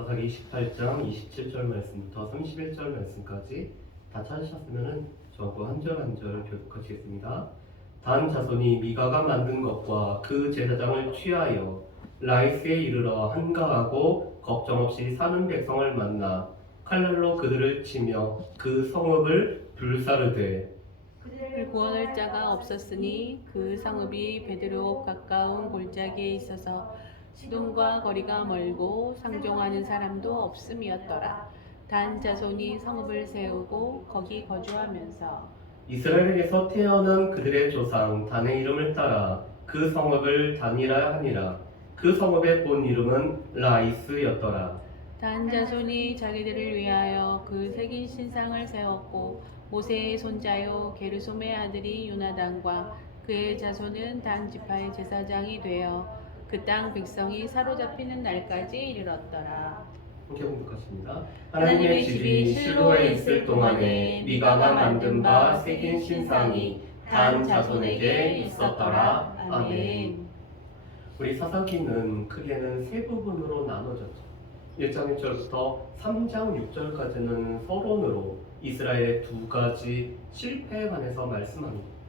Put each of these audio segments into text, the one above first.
사사기 28장 27절 말씀부터 31절 말씀까지 다 찾으셨으면 저하고 한 절 한 절 교독하시겠습니다. 단 자손이 미가가 만든 것과 그 제사장을 취하여 라이스에 이르러 한가하고 걱정 없이 사는 백성을 만나 칼날로 그들을 치며 그 성읍을 불사르되 그들 구원할 자가 없었으니 그 성읍이 베드로 가까운 골짜기에 있어서 시돈과 거리가 멀고 상종하는 사람도 없음이었더라. 단 자손이 성읍을 세우고 거기 거주하면서 이스라엘에게서 태어난 그들의 조상 단의 이름을 따라 그 성읍을 단이라 하니라. 그 성읍의 본 이름은 라이스였더라. 단 자손이 자기들을 위하여 그 새긴 신상을 세웠고 모세의 손자요 게르솜의 아들이 요나단과 그의 자손은 단 지파의 제사장이 되어 그 땅 백성이 사로잡히는 날까지 이르렀더라. 함께 공독하십니다. 하나님의 집이 실로에 있을 동안에 미가가 만든 바 새긴 신상이 단 자손에게 있었더라. 아멘. 우리 사사기는 크게는 세 부분으로 나눠졌죠. 1장 1절부터 3장 6절까지는 서론으로 이스라엘의 두 가지 실패에 관해서 말씀합니다.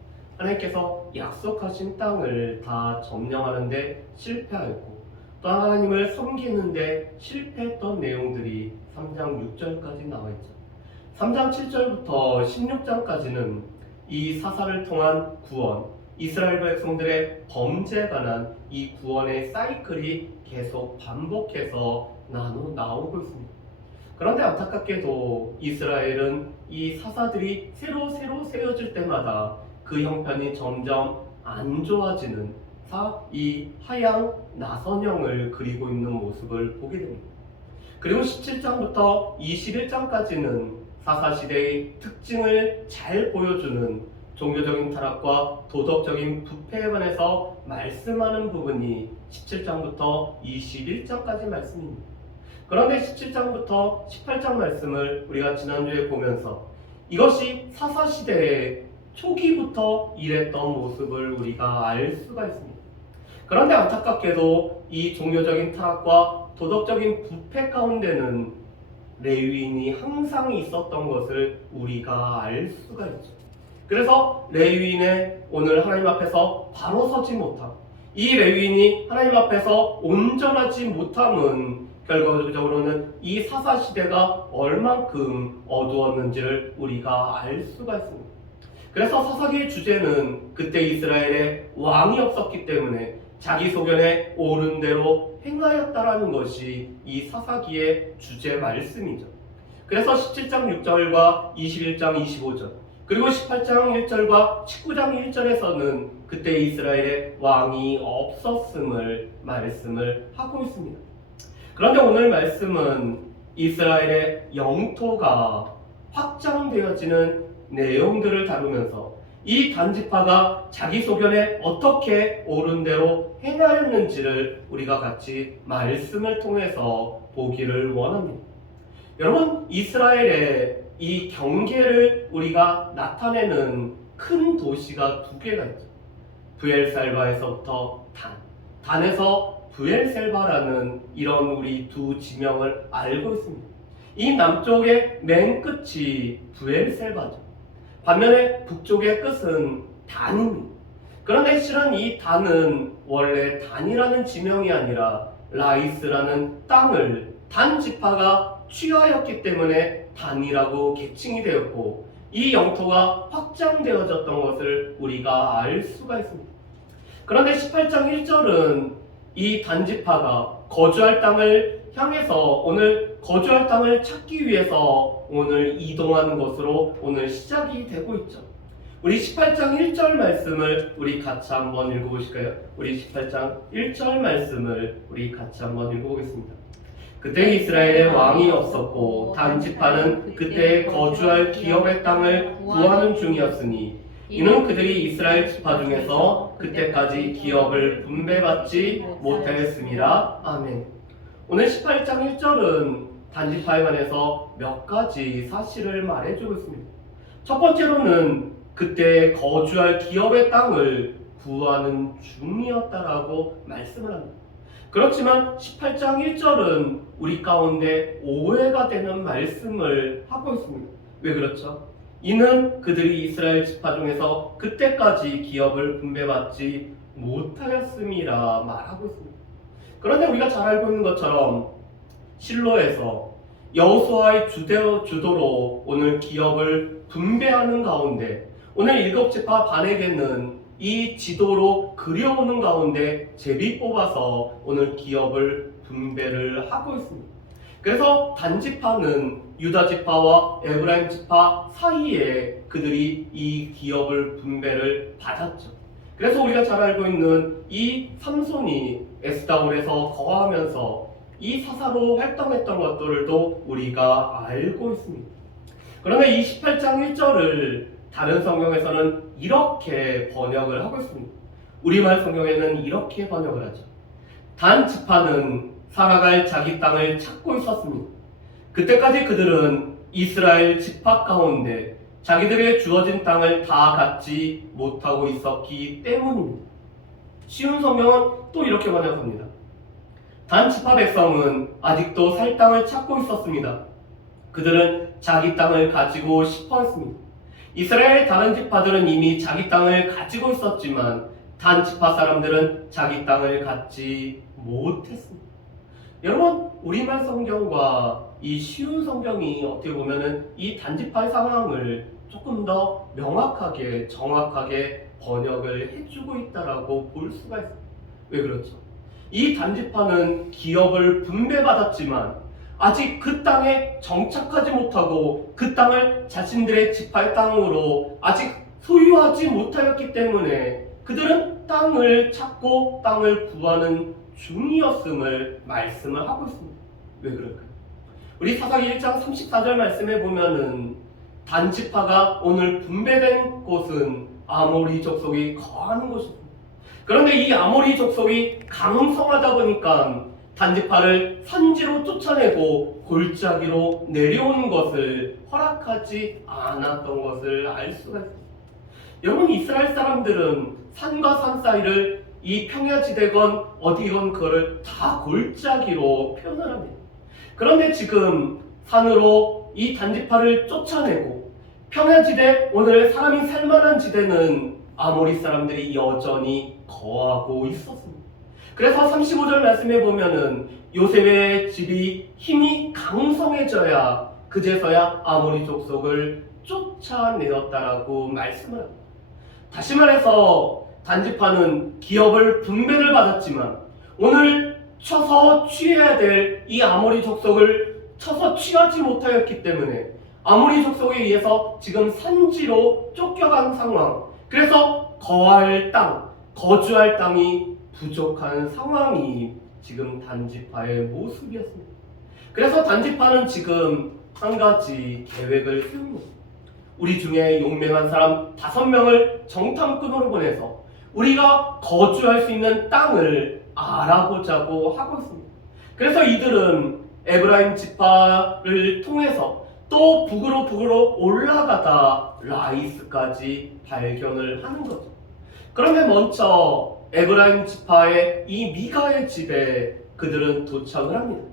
하나님께서 약속하신 땅을 다 점령하는데 실패하였고 또 하나님을 섬기는데 실패했던 내용들이 3장 6절까지 나와 있죠. 3장 7절부터 16장까지는 이 사사를 통한 구원, 이스라엘 백성들의 범죄에 관한 이 구원의 사이클이 계속 반복해서 나오고 있습니다. 그런데 안타깝게도 이스라엘은 이 사사들이 새로 세워질 때마다 그 형편이 점점 안 좋아지는 이 하양 나선형을 그리고 있는 모습을 보게 됩니다. 그리고 17장부터 21장까지는 사사시대의 특징을 잘 보여주는 종교적인 타락과 도덕적인 부패에 관해서 말씀하는 부분이 17장부터 21장까지 말씀입니다. 그런데 17장부터 18장 말씀을 우리가 지난주에 보면서 이것이 사사시대의 초기부터 이랬던 모습을 우리가 알 수가 있습니다. 그런데 안타깝게도 이 종교적인 타락과 도덕적인 부패 가운데는 레위인이 항상 있었던 것을 우리가 알 수가 있죠. 그래서 레위인의 오늘 하나님 앞에서 바로 서지 못함, 이 레위인이 하나님 앞에서 온전하지 못함은 결과적으로는 이 사사시대가 얼만큼 어두웠는지를 우리가 알 수가 있습니다. 그래서 사사기의 주제는 그때 이스라엘에 왕이 없었기 때문에 자기 소견에 옳은 대로 행하였다라는 것이 이 사사기의 주제 말씀이죠. 그래서 17장 6절과 21장 25절 그리고 18장 1절과 19장 1절에서는 그때 이스라엘에 왕이 없었음을 말씀을 하고 있습니다. 그런데 오늘 말씀은 이스라엘의 영토가 확장되어지는 내용들을 다루면서 이 단지파가 자기 소견에 어떻게 옳은 대로 행하였는지를 우리가 같이 말씀을 통해서 보기를 원합니다. 여러분, 이스라엘의 이 경계를 우리가 나타내는 큰 도시가 두 개가 있죠. 브엘살바에서부터 단에서 브엘셀바라는 이런 우리 두 지명을 알고 있습니다. 이 남쪽의 맨 끝이 브엘셀바죠. 반면에 북쪽의 끝은 단입니다. 그런데 실은 이 단은 원래 단이라는 지명이 아니라 라이스라는 땅을 단 지파가 취하였기 때문에 단이라고 계칭이 되었고 이 영토가 확장되어졌던 것을 우리가 알 수가 있습니다. 그런데 18장 1절은 이 단지파가 거주할 땅을 향해서 오늘 거주할 땅을 찾기 위해서 오늘 이동하는 것으로 오늘 시작이 되고 있죠. 우리 18장 1절 말씀을 우리 같이 한번 읽어보실까요? 우리 18장 1절 말씀을 우리 같이 한번 읽어보겠습니다. 그때 이스라엘에 왕이 없었고 단지파는 그때 거주할 기업의 땅을 구하는 중이었으니 이는 그들이 이스라엘 지파 중에서 그때까지 기업을 분배받지 못하였습니다. 아멘. 오늘 18장 1절은 단지파에 관해서 몇 가지 사실을 말해주고 있습니다. 첫 번째로는 그때 거주할 기업의 땅을 구하는 중이었다라고 말씀을 합니다. 그렇지만 18장 1절은 우리 가운데 오해가 되는 말씀을 하고 있습니다. 왜 그렇죠? 이는 그들이 이스라엘 지파 중에서 그때까지 기업을 분배받지 못하였음이라 말하고 있습니다. 그런데 우리가 잘 알고 있는 것처럼 실로에서 여호수아의 주도로 오늘 기업을 분배하는 가운데 오늘 일곱 지파 반에게는 이 지도로 그려오는 가운데 제비 뽑아서 오늘 기업을 분배를 하고 있습니다. 그래서 단지파는 유다 지파와 에브라임 지파 사이에 그들이 이 기업을 분배를 받았죠. 그래서 우리가 잘 알고 있는 이 삼손이 에스다올에서 거하면서 이 사사로 활동했던 것들도 우리가 알고 있습니다. 그런데 이 18장 1절을 다른 성경에서는 이렇게 번역을 하고 있습니다. 우리말 성경에는 이렇게 번역을 하죠. 단 지파는 살아갈 자기 땅을 찾고 있었습니다. 그때까지 그들은 이스라엘 지파 가운데 자기들에게 주어진 땅을 다 갖지 못하고 있었기 때문입니다. 쉬운 성경은 또 이렇게 번역합니다. 단 지파 백성은 아직도 살 땅을 찾고 있었습니다. 그들은 자기 땅을 가지고 싶어 했습니다. 이스라엘 다른 지파들은 이미 자기 땅을 가지고 있었지만 단 지파 사람들은 자기 땅을 갖지 못했습니다. 여러분, 우리말 성경과 이 쉬운 성경이 어떻게 보면은 이 단지파의 상황을 조금 더 명확하게 정확하게 번역을 해주고 있다라고 볼 수가 있습니다. 왜 그렇죠? 이 단지파는 기업을 분배받았지만 아직 그 땅에 정착하지 못하고 그 땅을 자신들의 지파의 땅으로 아직 소유하지 못하였기 때문에 그들은 땅을 찾고 땅을 구하는 중이었음을 말씀을 하고 있습니다. 왜 그럴까요? 우리 사사기 1장 34절 말씀에 보면은 단지파가 오늘 분배된 곳은 아모리 족속이 거하는 곳입니다. 그런데 이 아모리 족속이 강성하다 보니까 단지파를 산지로 쫓아내고 골짜기로 내려오는 것을 허락하지 않았던 것을 알 수가 있습니다. 여러분, 이스라엘 사람들은 산과 산 사이를 이 평야지대건 어디건 그거를 다 골짜기로 표현을 합니다. 그런데 지금 산으로 이 단지파를 쫓아내고 평야지대, 오늘 사람이 살만한 지대는 아모리 사람들이 여전히 거하고 있었습니다. 그래서 35절 말씀에 보면은 요셉의 집이 힘이 강성해져야 그제서야 아모리 족속을 쫓아내었다라고 말씀을 합니다. 다시 말해서 단지파는 기업을 분배를 받았지만 오늘 쳐서 취해야 될 이 아모리 족속을 쳐서 취하지 못하였기 때문에 아모리 족속에 의해서 지금 산지로 쫓겨간 상황, 그래서 거할 땅, 거주할 땅이 부족한 상황이 지금 단지파의 모습이었습니다. 그래서 단지파는 지금 한 가지 계획을 세웁니다. 우리 중에 용맹한 사람 5명을 정탐꾼으로 보내서 우리가 거주할 수 있는 땅을 알아보자고 하고 있습니다. 그래서 이들은 에브라임 지파를 통해서 또 북으로 올라가다 라이스까지 발견을 하는 거죠. 그런데 먼저 에브라임 지파의 이 미가의 집에 그들은 도착을 합니다.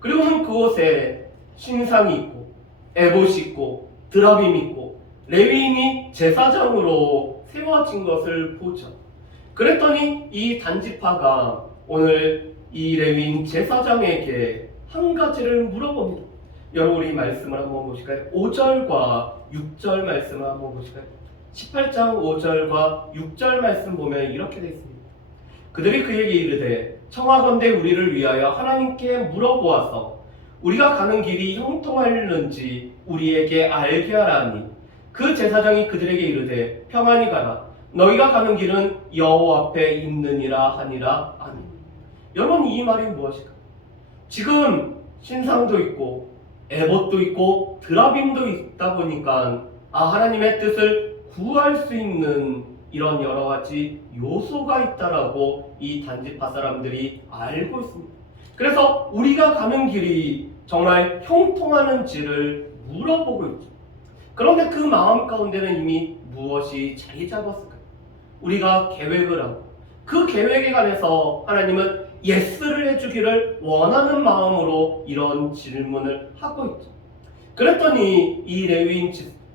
그리고는 그곳에 신상이 있고 에봇이 있고 드라빔이 있고 레위인이 제사장으로 세워진 것을 보죠. 그랬더니 이 단지파가 오늘 이 레위인 제사장에게 한 가지를 물어봅니다. 여러분, 우리 말씀을 한번 보실까요? 5절과 6절 말씀을 한번 보실까요? 18장 5절과 6절 말씀 보면 이렇게 되어 있습니다. 그들이 그에게 이르되 청하건대 우리를 위하여 하나님께 물어보아서 우리가 가는 길이 형통하는지 우리에게 알게 하라니 그 제사장이 그들에게 이르되 평안히 가라 너희가 가는 길은 여호와 앞에 있느니라 하니라. 아멘. 여러분, 이 말이 무엇일까요? 지금 신상도 있고 에봇도 있고 드라빔도 있다 보니까 하나님의 뜻을 구할 수 있는 이런 여러 가지 요소가 있다라고 이 단지파 사람들이 알고 있습니다. 그래서 우리가 가는 길이 정말 형통하는지를 물어보고 있죠. 그런데 그 마음 가운데는 이미 무엇이 자리 잡았을까요? 우리가 계획을 하고 그 계획에 관해서 하나님은 예스를 해주기를 원하는 마음으로 이런 질문을 하고 있죠. 그랬더니 이 레위인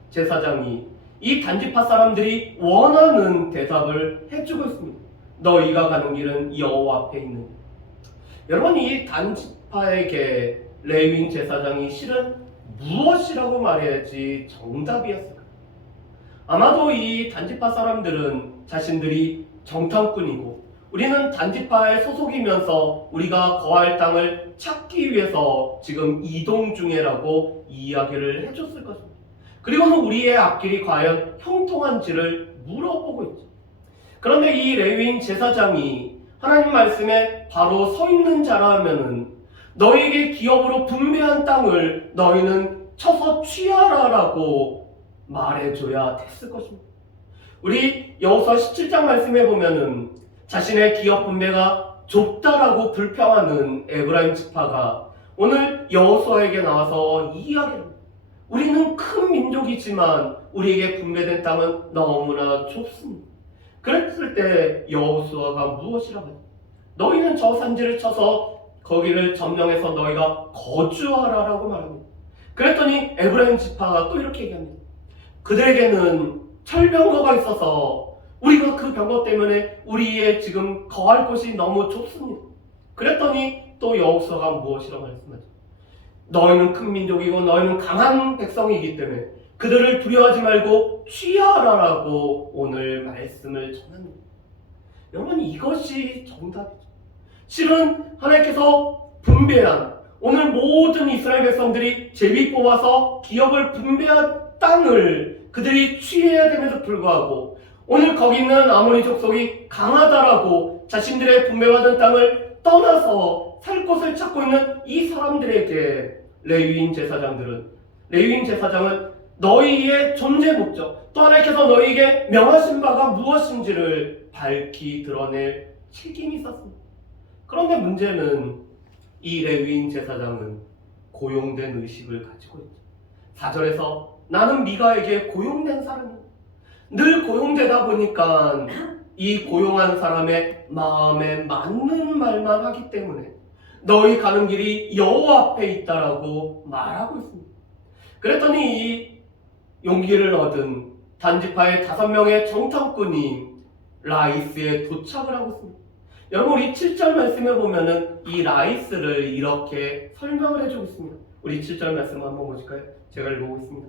제사장이 이 단지파 사람들이 원하는 대답을 해주고 있습니다. 너희가 가는 길은 여호와 앞에 있느냐. 여러분, 이 단지파에게 레위인 제사장이 실은 무엇이라고 말해야지 정답이었을까요? 아마도 이 단지파 사람들은 자신들이 정탐꾼이고 우리는 단지파의 소속이면서 우리가 거할 땅을 찾기 위해서 지금 이동 중이라고 이야기를 해줬을 것입니다. 그리고는 우리의 앞길이 과연 형통한지를 물어보고 있죠. 그런데 이 레위인 제사장이 하나님 말씀에 바로 서 있는 자라면은 너희에게 기업으로 분배한 땅을 너희는 쳐서 취하라라고 말해줘야 됐을 것입니다. 우리 여호수아 17장 말씀에 보면은 자신의 기업 분배가 좁다라고 불평하는 에브라임 지파가 오늘 여호수아에게 나와서 이야기합니다. 우리는 큰 민족이지만 우리에게 분배된 땅은 너무나 좁습니다. 그랬을 때 여호수아가 무엇이라고 하냐? 너희는 저 산지를 쳐서 거기를 점령해서 너희가 거주하라라고 말합니다. 그랬더니 에브라임 지파가 또 이렇게 얘기합니다. 그들에게는 철병거가 있어서 우리가 그 병거 때문에 우리의 지금 거할 곳이 너무 좁습니다. 그랬더니 또 여호수아가 무엇이라고 말씀하죠? 너희는 큰 민족이고 너희는 강한 백성이기 때문에 그들을 두려워하지 말고 취하라라고 오늘 말씀을 전합니다. 여러분, 이것이 정답이죠. 실은 하나님께서 분배한 오늘 모든 이스라엘 백성들이 제비 뽑아서 기업을 분배한 땅을 그들이 취해야 됨에도 불구하고 오늘 거기 있는 아모리 족속이 강하다라고 자신들의 분배받은 땅을 떠나서 살 곳을 찾고 있는 이 사람들에게 레위인 제사장은 너희의 존재 목적, 또 하나님께서 너희에게 명하신 바가 무엇인지를 밝히 드러낼 책임이 있었습니다. 그런데 문제는 이 레위인 제사장은 고용된 의식을 가지고 있죠. 4절에서 나는 미가에게 고용된 사람이다. 늘 고용되다 보니까 이 고용한 사람의 마음에 맞는 말만 하기 때문에 너희 가는 길이 여호와 앞에 있다라고 말하고 있습니다. 그랬더니 이 용기를 얻은 단지파의 5명의 정탐꾼이 라이스에 도착을 하고 있습니다. 여러분, 우리 7절 말씀에 보면은 이 라이스를 이렇게 설명을 해주고 있습니다. 우리 7절 말씀 한번 보실까요? 제가 읽어보겠습니다.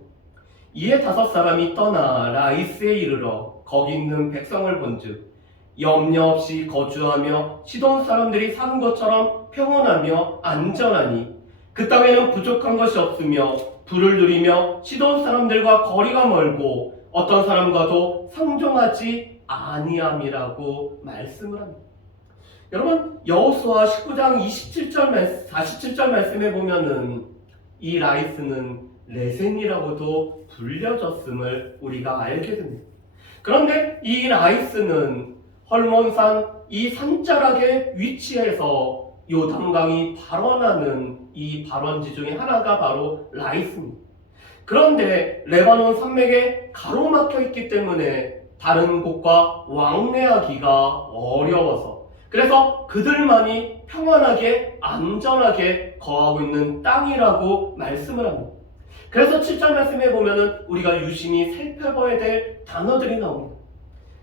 이에 5사람이 떠나 라이스에 이르러 거기 있는 백성을 본즉 염려 없이 거주하며 시돈 사람들이 사는 것처럼 평온하며 안전하니 그 땅에는 부족한 것이 없으며 부를 누리며 시돈 사람들과 거리가 멀고 어떤 사람과도 상종하지 아니함이라고 말씀을 합니다. 여러분, 여호수아 19장 47절 말씀에 보면은 이 라이스는 레센이라고도 불려졌음을 우리가 알게 됩니다. 그런데 이 라이스는 헐몬산 이 산자락에 위치해서 요단강이 발원하는 이 발원지 중에 하나가 바로 라이스입니다. 그런데 레바논 산맥에 가로막혀 있기 때문에 다른 곳과 왕래하기가 어려워서 그래서 그들만이 평안하게 안전하게 거하고 있는 땅이라고 말씀을 합니다. 그래서 7절 말씀에 보면은 우리가 유심히 살펴봐야 될 단어들이 나옵니다.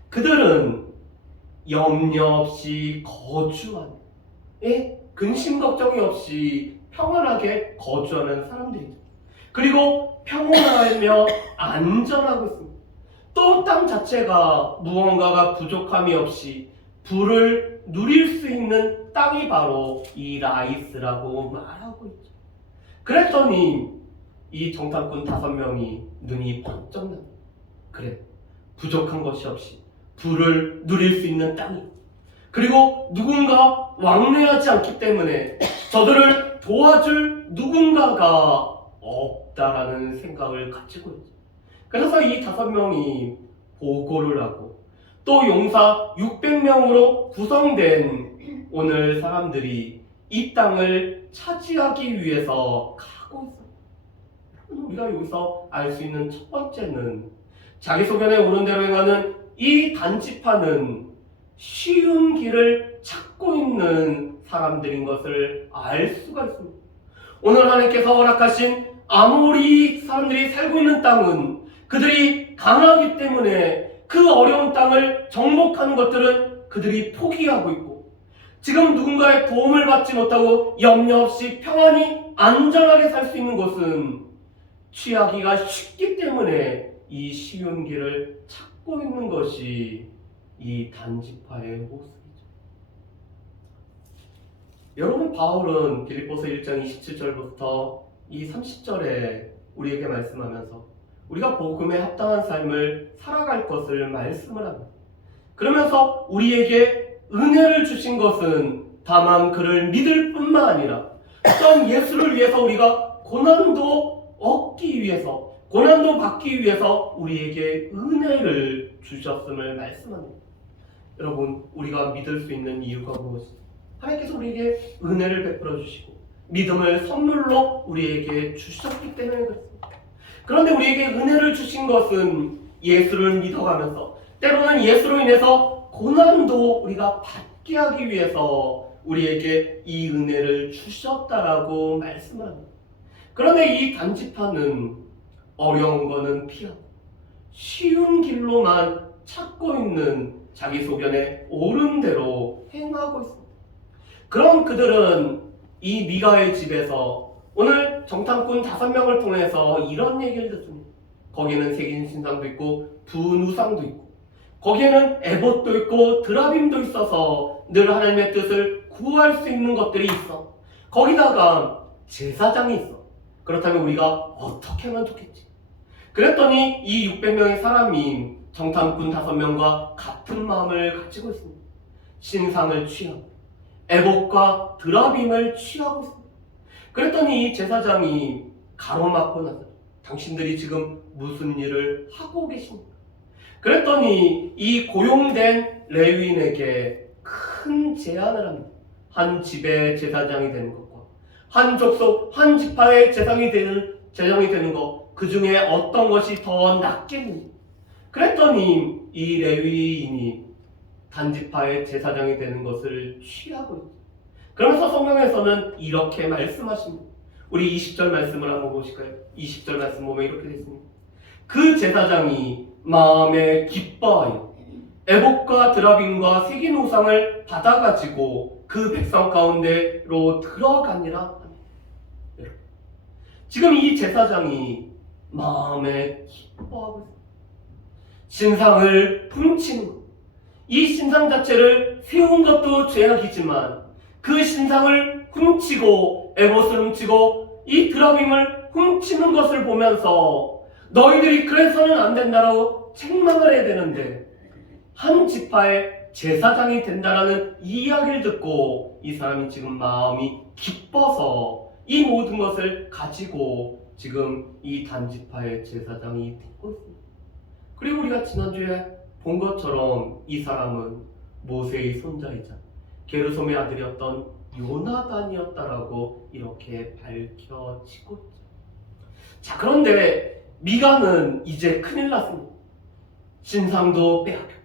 그들은 염려 없이 거주하는, 근심 걱정이 없이 평안하게 거주하는 사람들이죠. 그리고 평온하며 안전하고 있습니다. 또 땅 자체가 무언가가 부족함이 없이 부를 누릴 수 있는 땅이 바로 이 라이스라고 말하고 있죠. 그랬더니 이 정탐꾼 5명이 눈이 번쩍 납니다. 그래, 부족한 것이 없이 부를 누릴 수 있는 땅이, 그리고 누군가 왕래하지 않기 때문에 저들을 도와줄 누군가가 없다라는 생각을 가지고 있죠. 그래서 이 5명이 보고를 하고 또 용사 600명으로 구성된 오늘 사람들이 이 땅을 차지하기 위해서 가고 있어요. 우리가 여기서 알 수 있는 첫 번째는 자기소견에 오른 대로 행하는 이 단지파는 쉬운 길을 찾고 있는 사람들인 것을 알 수가 있습니다. 오늘 하나님께서 허락하신 아모리 사람들이 살고 있는 땅은 그들이 강하기 때문에 그 어려운 땅을 정복하는 것들은 그들이 포기하고 있고, 지금 누군가의 도움을 받지 못하고 염려 없이 평안히 안전하게 살 수 있는 곳은 취하기가 쉽기 때문에 이 쉬운 길을 찾고 있는 것이 이 단지파의 모습이죠. 여러분, 바울은 빌립보서 1장 27절부터 이 30절에 우리에게 말씀하면서 우리가 복음에 합당한 삶을 살아갈 것을 말씀을 합니다. 그러면서 우리에게 은혜를 주신 것은 다만 그를 믿을 뿐만 아니라 어떤 예수를 위해서 우리가 고난도 얻기 위해서, 고난도 받기 위해서 우리에게 은혜를 주셨음을 말씀합니다. 여러분, 우리가 믿을 수 있는 이유가 무엇이죠? 하나님께서 우리에게 은혜를 베풀어 주시고 믿음을 선물로 우리에게 주셨기 때문에 그렇습니다. 그런데 우리에게 은혜를 주신 것은 예수를 믿어가면서, 때로는 예수로 인해서 고난도 우리가 받게 하기 위해서 우리에게 이 은혜를 주셨다라고 말씀을 합니다. 그런데 이 단지파는 어려운 거는 피하고 쉬운 길로만 찾고 있는 자기 소견에 옳은 대로 행하고 있습니다. 그럼 그들은 이 미가의 집에서 오늘 정탐꾼 5명을 통해서 이런 얘기를 듣습니다. 거기에는 새긴 신상도 있고 부은 우상도 있고 거기에는 에봇도 있고 드라빔도 있어서 늘 하나님의 뜻을 구할 수 있는 것들이 있어. 거기다가 제사장이 있어. 그렇다면 우리가 어떻게 하면 좋겠지? 그랬더니 이 600명의 사람이 정탐꾼 5명과 같은 마음을 가지고 있습니다. 신상을 취하고 에봇과 드라빔을 취하고 있습니다. 그랬더니 이 제사장이 가로막고 나서 당신들이 지금 무슨 일을 하고 계십니까? 그랬더니 이 고용된 레위인에게 큰 제안을 합니다. 한 집의 제사장이 되는 것과 한 족속, 한 지파의 제사장이 되는 것, 그 중에 어떤 것이 더 낫겠니? 그랬더니 이 레위인이 단지파의 제사장이 되는 것을 취하고 있죠. 그러면서 성경에서는 이렇게 말씀하십니다. 우리 20절 말씀을 한번 보실까요? 20절 말씀 보면 이렇게 되어 있습니다. 그 제사장이 마음에 기뻐하여 에봇과 드라빔과 새긴 우상을 받아가지고 그 백성 가운데로 들어가니라. 지금 이 제사장이 마음에 기뻐하고 있습니다. 신상을 훔치는 것, 이 신상 자체를 세운 것도 죄악이지만 그 신상을 훔치고 에봇을 훔치고 이 드라빔을 훔치는 것을 보면서 너희들이 그래서는 안 된다라고 책망을 해야 되는데 한 지파의 제사장이 된다라는 이야기를 듣고 이 사람이 지금 마음이 기뻐서 이 모든 것을 가지고 지금 이 단지파의 제사장이 되고 있습니다. 그리고 우리가 지난주에 본 것처럼 이 사람은 모세의 손자이자 게르솜의 아들이었던 요나단이었다라고 이렇게 밝혀지고 있죠. 자, 그런데 미가는 이제 큰일 났습니다. 신상도 빼앗겼고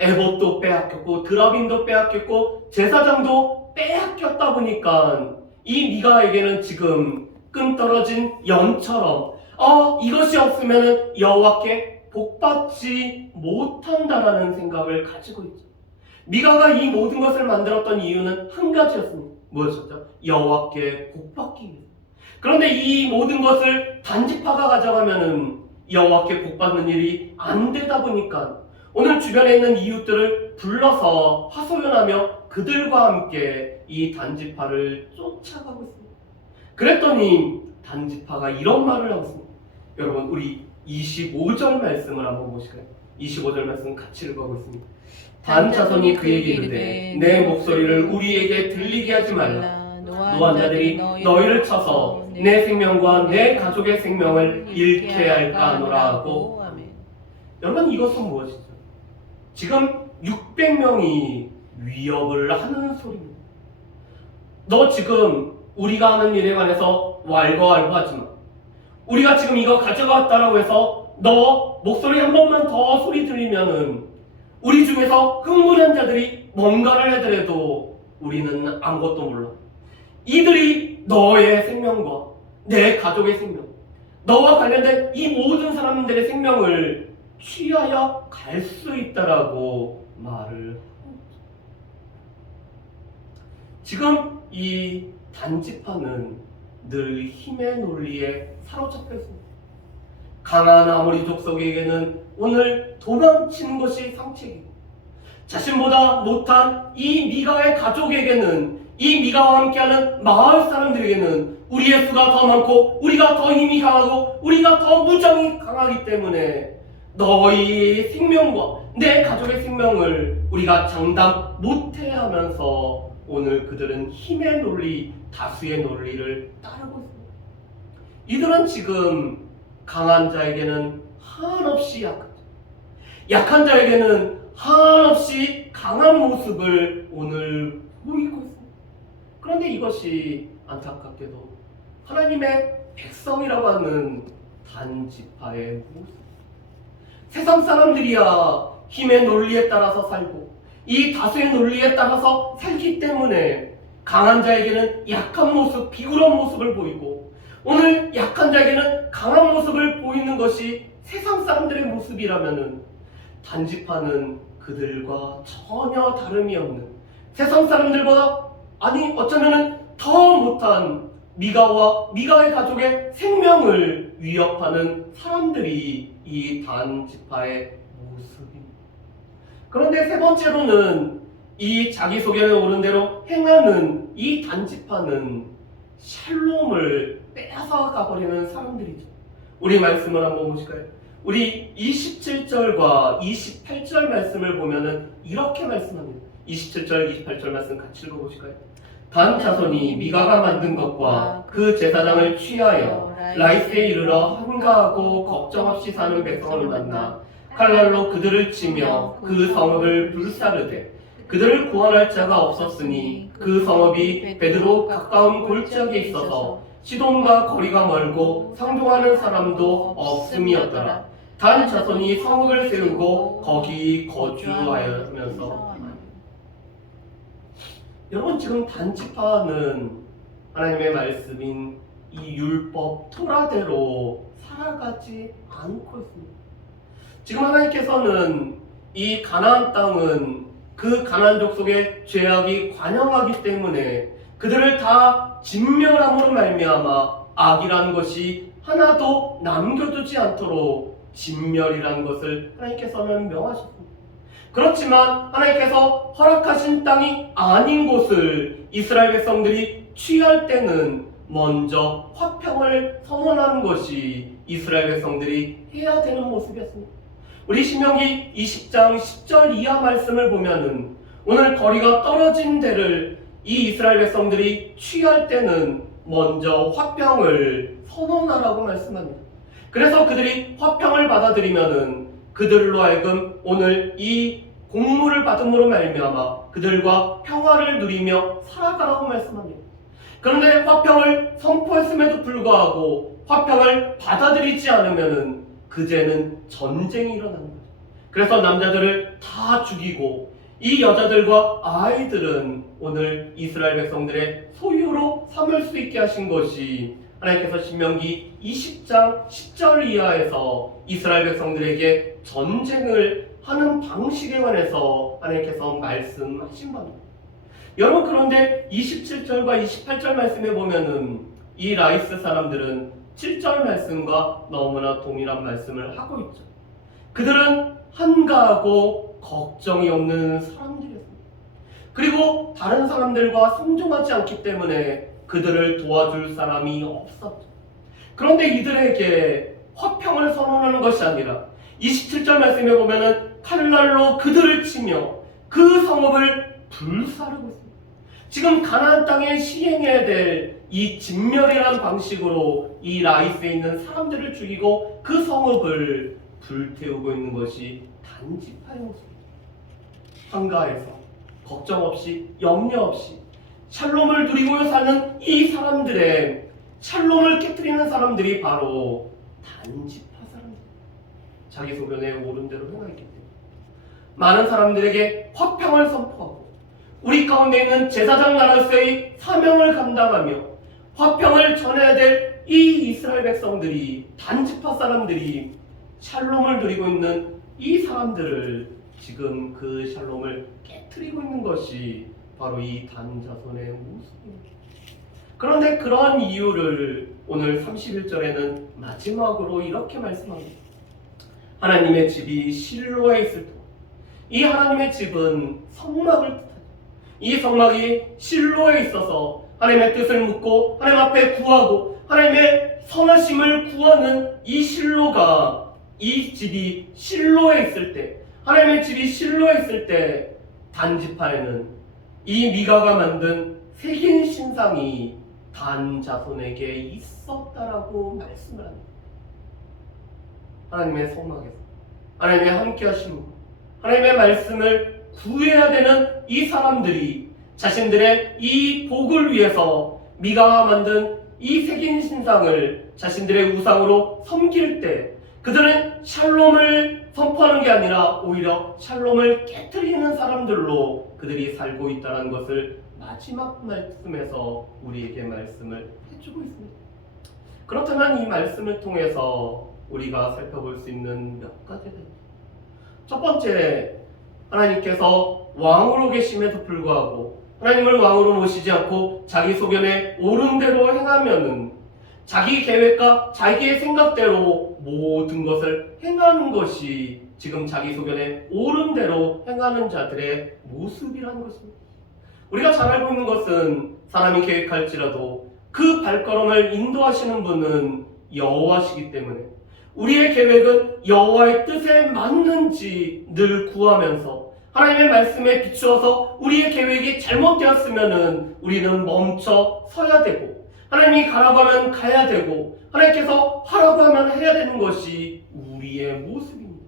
에봇도 빼앗겼고 드라빔도 빼앗겼고 제사장도 빼앗겼다 보니까 이 미가에게는 지금 끈 떨어진 연처럼 이것이 없으면 여호와께 복받지 못한다라는 생각을 가지고 있죠. 미가가 이 모든 것을 만들었던 이유는 한 가지였습니다. 무엇이었죠? 여호와께 복받기 위해서. 그런데 이 모든 것을 단지파가 가져가면은 여호와께 복받는 일이 안 되다 보니까 오늘 주변에 있는 이웃들을 불러서 하소연하며 그들과 함께 이 단지파를 쫓아가고 있습니다. 그랬더니 단지파가 이런 말을 하고 있습니다. 여러분, 우리 25절 말씀을 한번 보실까요? 25절 말씀 같이 읽어보겠습니다. 단 자손이 그에게 이르되 내 목소리를 우리에게 들리게 하지 말라. 노한 자들이 너희를 쳐서 내 생명과 내 가족의 생명을 잃게 할까 하노라 하고. 여러분, 이것은 무엇이죠? 지금 600명이 위협을 하는 소리입니다. 너 지금 우리가 하는 일에 관해서 왈가왈부하지 마. 우리가 지금 이거 가져갔다라고 해서 너 목소리 한 번만 더 소리 들리면은 우리 중에서 흥분한 자들이 뭔가를 하더라도 우리는 아무것도 몰라. 이들이 너의 생명과 내 가족의 생명, 너와 관련된 이 모든 사람들의 생명을 취하여 갈 수 있다라고 말을 하고 있죠. 지금 이 단지파는 늘 힘의 논리에 사로잡혀 있습니다. 강한 아모리 족속에게는 오늘 도망치는 것이 상책이고, 자신보다 못한 이 미가의 가족에게는, 이 미가와 함께하는 마을 사람들에게는 우리의 수가 더 많고 우리가 더 힘이 강하고 우리가 더 무장이 강하기 때문에 너희 생명과 내 가족의 생명을 우리가 장담 못해 하면서 오늘 그들은 힘의 논리, 다수의 논리를 따르고 있습니다. 이들은 지금 강한 자에게는 한없이 약한 자에게는 한없이 강한 모습을 오늘 보이고 있습니다. 그런데 이것이 안타깝게도 하나님의 백성이라고 하는 단지파의 모습. 세상 사람들이야 힘의 논리에 따라서 살고 이 다수의 논리에 따라서 살기 때문에 강한 자에게는 약한 모습, 비굴한 모습을 보이고, 오늘 약한 자에게는 강한 모습을 보이는 것이 세상 사람들의 모습이라면은 단지파는 그들과 전혀 다름이 없는, 세상 사람들보다 아니 어쩌면은 더 못한 미가와 미가의 가족의 생명을 위협하는 사람들이 이 단지파의 모습입니다. 그런데 세 번째로는 이 자기소개에 오른 대로 행하는 이 단지파는 샬롬을 빼앗아가버리는 사람들이죠. 우리 말씀을 한번 보실까요? 우리 27절과 28절 말씀을 보면은 이렇게 말씀합니다. 27절, 28절 말씀 같이 읽어보실까요? 단 자손이 미가가 만든 것과 그 제사장을 취하여 라이스에 이르러 한가하고 걱정 없이 사는 백성을 만나 칼날로 그들을 치며 그 성읍을 불사르되 그들을 구원할 자가 없었으니 그 성읍이 베드로 가까운 골짜기에 있어서 시돈과 거리가 멀고 상종하는 사람도 없음이었더라. 단 자손이 성읍을 세우고 거기 거주하였으면서. 여러분, 지금 단지파는 하나님의 말씀인 이 율법 토라대로 살아가지 않고 있습니다. 지금 하나님께서는 이 가나안 땅은 그 가나안 족속의 죄악이 관영하기 때문에 그들을 다 진멸함으로 말미암아 악이라는 것이 하나도 남겨두지 않도록 진멸이라는 것을 하나님께서는 명하셨습니다. 그렇지만 하나님께서 허락하신 땅이 아닌 곳을 이스라엘 백성들이 취할 때는 먼저 화평을 선언하는 것이 이스라엘 백성들이 해야 되는 모습이었습니다. 우리 신명기 20장 10절 이하 말씀을 보면은 오늘 거리가 떨어진 데를 이 이스라엘 백성들이 취할 때는 먼저 화평을 선언하라고 말씀합니다. 그래서 그들이 화평을 받아들이면은 그들로 하여금 오늘 이 공물을 받음으로 말미암아 그들과 평화를 누리며 살아가라고 말씀합니다. 그런데 화평을 선포했음에도 불구하고 화평을 받아들이지 않으면은 그제는 전쟁이 일어나는 거죠. 그래서 남자들을 다 죽이고 이 여자들과 아이들은 오늘 이스라엘 백성들의 소유로 삼을 수 있게 하신 것이 하나님께서 신명기 20장 10절 이하에서 이스라엘 백성들에게 전쟁을 하는 방식에 관해서 하나님께서 말씀하신 겁니다. 여러분, 그런데 27절과 28절 말씀에 보면은 이 라이스 사람들은 7절 말씀과 너무나 동일한 말씀을 하고 있죠. 그들은 한가하고 걱정이 없는 사람들이었습니다. 그리고 다른 사람들과 상종하지 않기 때문에 그들을 도와줄 사람이 없었죠. 그런데 이들에게 화평을 선언하는 것이 아니라 27절 말씀에 보면은 칼날로 그들을 치며 그 성읍을 불사르고 있습니다. 지금 가나안 땅에 시행해야 될 이 진멸이라는 방식으로 이 라이스에 있는 사람들을 죽이고 그 성읍을 불태우고 있는 것이 단지파의 모습입니다. 한가해서 걱정 없이 염려 없이 샬롬을 누리고 사는 이 사람들의 샬롬을 깨뜨리는 사람들이 바로 단지파 사람들. 자기 소견에 옳은 대로 행하기 때문에 많은 사람들에게 화평을 선포하고 우리 가운데 있는 제사장 나라로서의 사명을 감당하며 화평을 전해야 될 이 이스라엘 백성들이, 단지파 사람들이 샬롬을 누리고 있는 이 사람들을 지금 그 샬롬을 깨트리고 있는 것이 바로 이 단자손의 모습입니다. 그런데 그러한 이유를 오늘 31절에는 마지막으로 이렇게 말씀합니다. 하나님의 집이 실로에 있을 때, 이 하나님의 집은 성막을 뜻하죠. 이 성막이 실로에 있어서 하나님의 뜻을 묻고 하나님 앞에 구하고 하나님의 선하심을 구하는 이 실로가, 이 집이 실로에 있을 때, 하나님의 집이 실로에 있을 때 단지파에는 이 미가가 만든 새긴 신상이 단 자손에게 있었다라고 말씀을 합니다. 하나님의 성막에서 하나님의 함께 하심으로 하나님의 말씀을 구해야 되는 이 사람들이 자신들의 이 복을 위해서 미가가 만든 이 새긴 신상을 자신들의 우상으로 섬길 때 그들은 샬롬을 선포하는 게 아니라 오히려 샬롬을 깨트리는 사람들로 그들이 살고 있다는 것을 마지막 말씀에서 우리에게 말씀을 해주고 있습니다. 그렇다면 이 말씀을 통해서 우리가 살펴볼 수 있는 몇 가지입니다. 첫 번째, 하나님께서 왕으로 계심에도 불구하고 하나님을 왕으로 모시지 않고 자기 소견에 옳은 대로 행하면은 자기 계획과 자기의 생각대로 모든 것을 행하는 것이 지금 자기 소견에 옳은 대로 행하는 자들의 모습이라는 것입니다. 우리가 잘 알고 있는 것은 사람이 계획할지라도 그 발걸음을 인도하시는 분은 여호와시기 때문에 우리의 계획은 여호와의 뜻에 맞는지 늘 구하면서 하나님의 말씀에 비추어서 우리의 계획이 잘못되었으면 우리는 멈춰 서야 되고 하나님이 가라고 하면 가야 되고 하나님께서 하라고 하면 해야 되는 것이 우리의 모습입니다.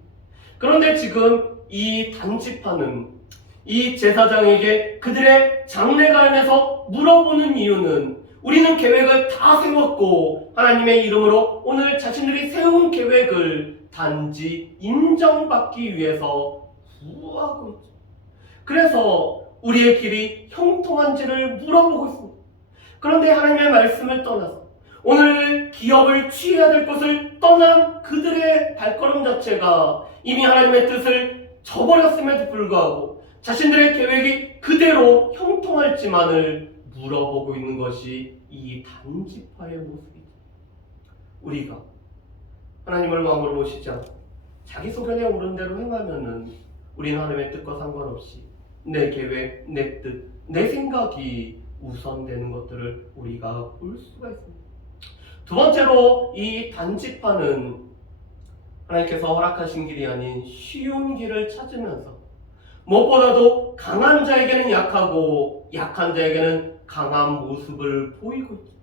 그런데 지금 이 단지파는 이 제사장에게 그들의 장례관에서 물어보는 이유는 우리는 계획을 다 세웠고 하나님의 이름으로 오늘 자신들이 세운 계획을 단지 인정받기 위해서 구하고 있죠. 그래서 우리의 길이 형통한지를 물어보고 있습니다. 그런데 하나님의 말씀을 떠나서 오늘 기업을 취해야 될 것을 떠난 그들의 발걸음 자체가 이미 하나님의 뜻을 저버렸음에도 불구하고 자신들의 계획이 그대로 형통할지만을 물어보고 있는 것이 이 단지파의 모습이죠. 우리가 하나님을 왕으로 모시지 않고 자기 소견에 옳은 대로 행하면은 우리는 하나님의 뜻과 상관없이 내 계획, 내 뜻, 내 생각이 우선되는 것들을 우리가 볼 수가 있습니다. 두 번째로 이 단지파는 하나님께서 허락하신 길이 아닌 쉬운 길을 찾으면서 무엇보다도 강한 자에게는 약하고 약한 자에게는 강한 모습을 보이고 있죠.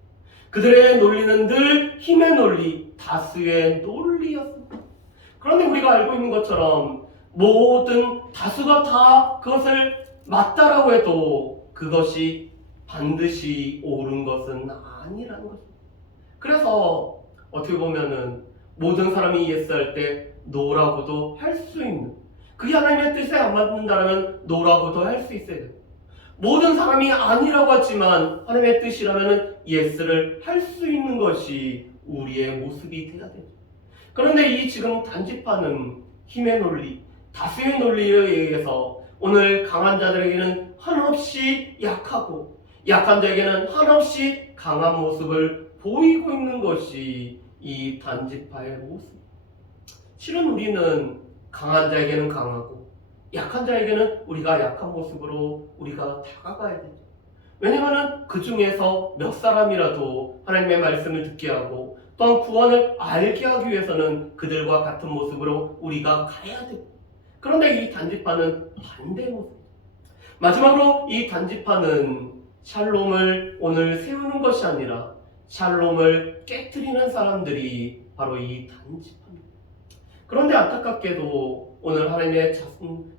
그들의 논리는 늘 힘의 논리, 다수의 논리였습니다. 그런데 우리가 알고 있는 것처럼 모든 다수가 다 그것을 맞다라고 해도 그것이 반드시 옳은 것은 아니라는 것입니다. 그래서 어떻게 보면은 모든 사람이 예스할 때 노라고도 할 수 있는, 그게 하나님의 뜻에 안 맞는다면 노라고도 할 수 있어야 돼요. 모든 사람이 아니라고 하지만 하나님의 뜻이라면 예스를 할 수 있는 것이 우리의 모습이 되어야 돼요. 그런데 이 지금 단지파는 힘의 논리, 다수의 논리에 의해서 오늘 강한 자들에게는 한없이 약하고 약한 자에게는 한없이 강한 모습을 보이고 있는 것이 이 단지파의 모습. 실은 우리는 강한 자에게는 강하고 약한 자에게는 우리가 약한 모습으로 우리가 다가가야 되죠. 왜냐하면 그 중에서 몇 사람이라도 하나님의 말씀을 듣게 하고 또한 구원을 알게 하기 위해서는 그들과 같은 모습으로 우리가 가야 되고, 그런데 이 단지파는 반대의 모습. 마지막으로 이 단지파는 샬롬을 오늘 세우는 것이 아니라 샬롬을 깨트리는 사람들이 바로 이 단지파입니다. 그런데 안타깝게도 오늘 하나님의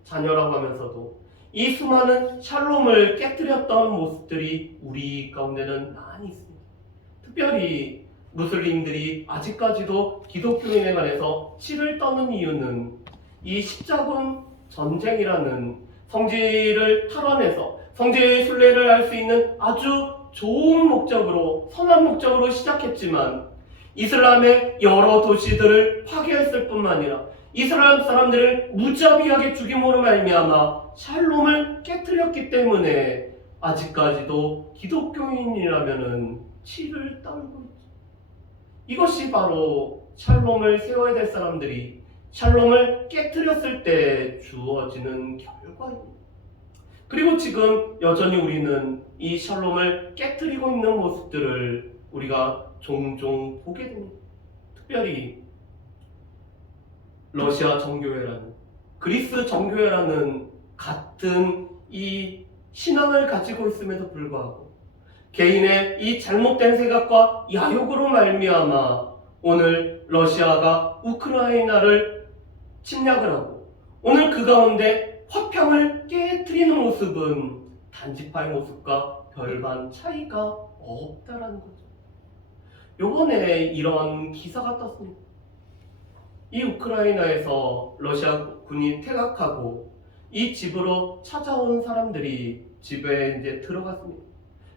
자녀라고 하면서도 이 수많은 샬롬을 깨트렸던 모습들이 우리 가운데는 많이 있습니다. 특별히 무슬림들이 아직까지도 기독교인에 관해서 치를 떠는 이유는 이 십자군 전쟁이라는 성지를 탈환해서 성지의 순례를 할 수 있는 아주 좋은 목적으로, 선한 목적으로 시작했지만 이슬람의 여러 도시들을 파괴했을 뿐만 아니라 이슬람 사람들을 무자비하게 죽임으로 말미암아 샬롬을 깨뜨렸기 때문에 아직까지도 기독교인이라면은 치를 떨고 있죠. 이것이 바로 샬롬을 세워야 될 사람들이 샬롬을 깨뜨렸을 때 주어지는 결과입니다. 그리고 지금 여전히 우리는 이 샬롬을 깨뜨리고 있는 모습들을 우리가 종종 보게 됩니다. 특별히 러시아 정교회라는, 그리스 정교회라는 같은 이 신앙을 가지고 있음에도 불구하고 개인의 이 잘못된 생각과 야욕으로 말미암아 오늘 러시아가 우크라이나를 침략을 하고 오늘 그 가운데 화평을 깨뜨리는 모습은 단지파의 모습과 별반 차이가 없다라는 거죠. 요번에 이런 기사가 떴습니다. 이 우크라이나에서 러시아 군이 퇴각하고 이 집으로 찾아온 사람들이 집에 이제 들어갔습니다.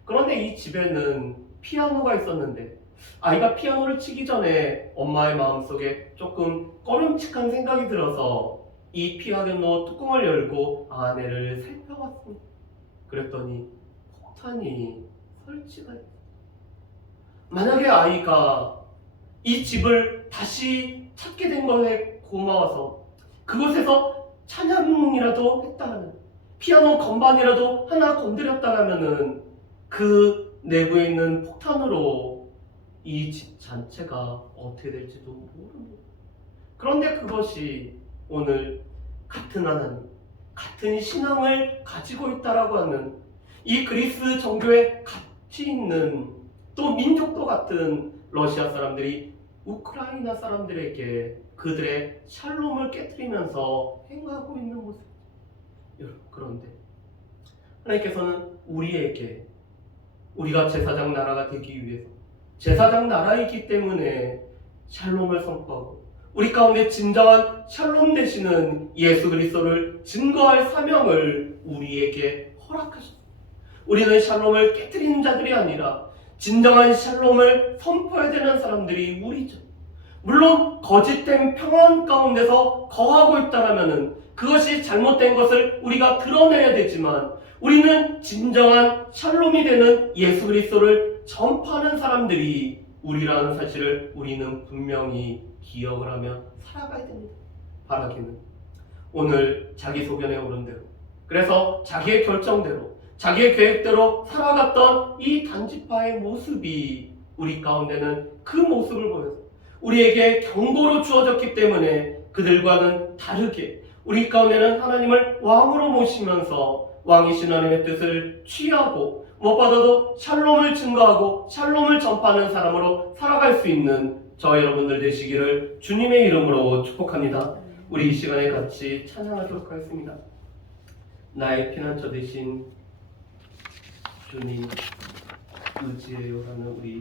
그런데 이 집에는 피아노가 있었는데 아이가 피아노를 치기 전에 엄마의 마음속에 조금 꺼림칙한 생각이 들어서 이 피아노 뚜껑을 열고 안에를 살펴봤습니다. 그랬더니 폭탄이 설치가 있어요. 만약에 아이가 이 집을 다시 찾게 된 것에 고마워서 그곳에서 찬양이라도 했다면, 피아노 건반이라도 하나 건드렸다면은 그 내부에 있는 폭탄으로 이 집 전체가 어떻게 될지도 모릅니다. 그런데 그것이 오늘 같은 하나님, 같은 신앙을 가지고 있다라고 하는 이 그리스 정교에 같이 있는 또 민족도 같은 러시아 사람들이 우크라이나 사람들에게 그들의 샬롬을 깨뜨리면서 행하고 있는 모습. 여러분, 그런데 하나님께서는 우리에게, 우리가 제사장 나라가 되기 위해서, 제사장 나라이기 때문에 샬롬을 선포하고 우리 가운데 진정한 샬롬 되시는 예수 그리스도를 증거할 사명을 우리에게 허락하셨습니다. 우리는 샬롬을 깨뜨리는 자들이 아니라 진정한 샬롬을 선포해야 되는 사람들이 우리죠. 물론 거짓된 평안 가운데서 거하고 있다라면은 그것이 잘못된 것을 우리가 드러내야 되지만 우리는 진정한 샬롬이 되는 예수 그리스도를 전파하는 사람들이 우리라는 사실을 우리는 분명히 기억을 하며 살아가야 됩니다. 바라기는 오늘 자기 소견에 오른 대로, 그래서 자기의 결정대로, 자기의 계획대로 살아갔던 이 단지파의 모습이 우리 가운데는 그 모습을 보면서 우리에게 경고로 주어졌기 때문에 그들과는 다르게 우리 가운데는 하나님을 왕으로 모시면서 왕이신 하나님의 뜻을 취하고 무엇보다도 샬롬을 증거하고 샬롬을 전파하는 사람으로 살아갈 수 있는 저 여러분들 되시기를 주님의 이름으로 축복합니다. 우리 이 시간에 같이 찬양하도록 하겠습니다. 나의 피난처 되신 주님 의지해요라는 우리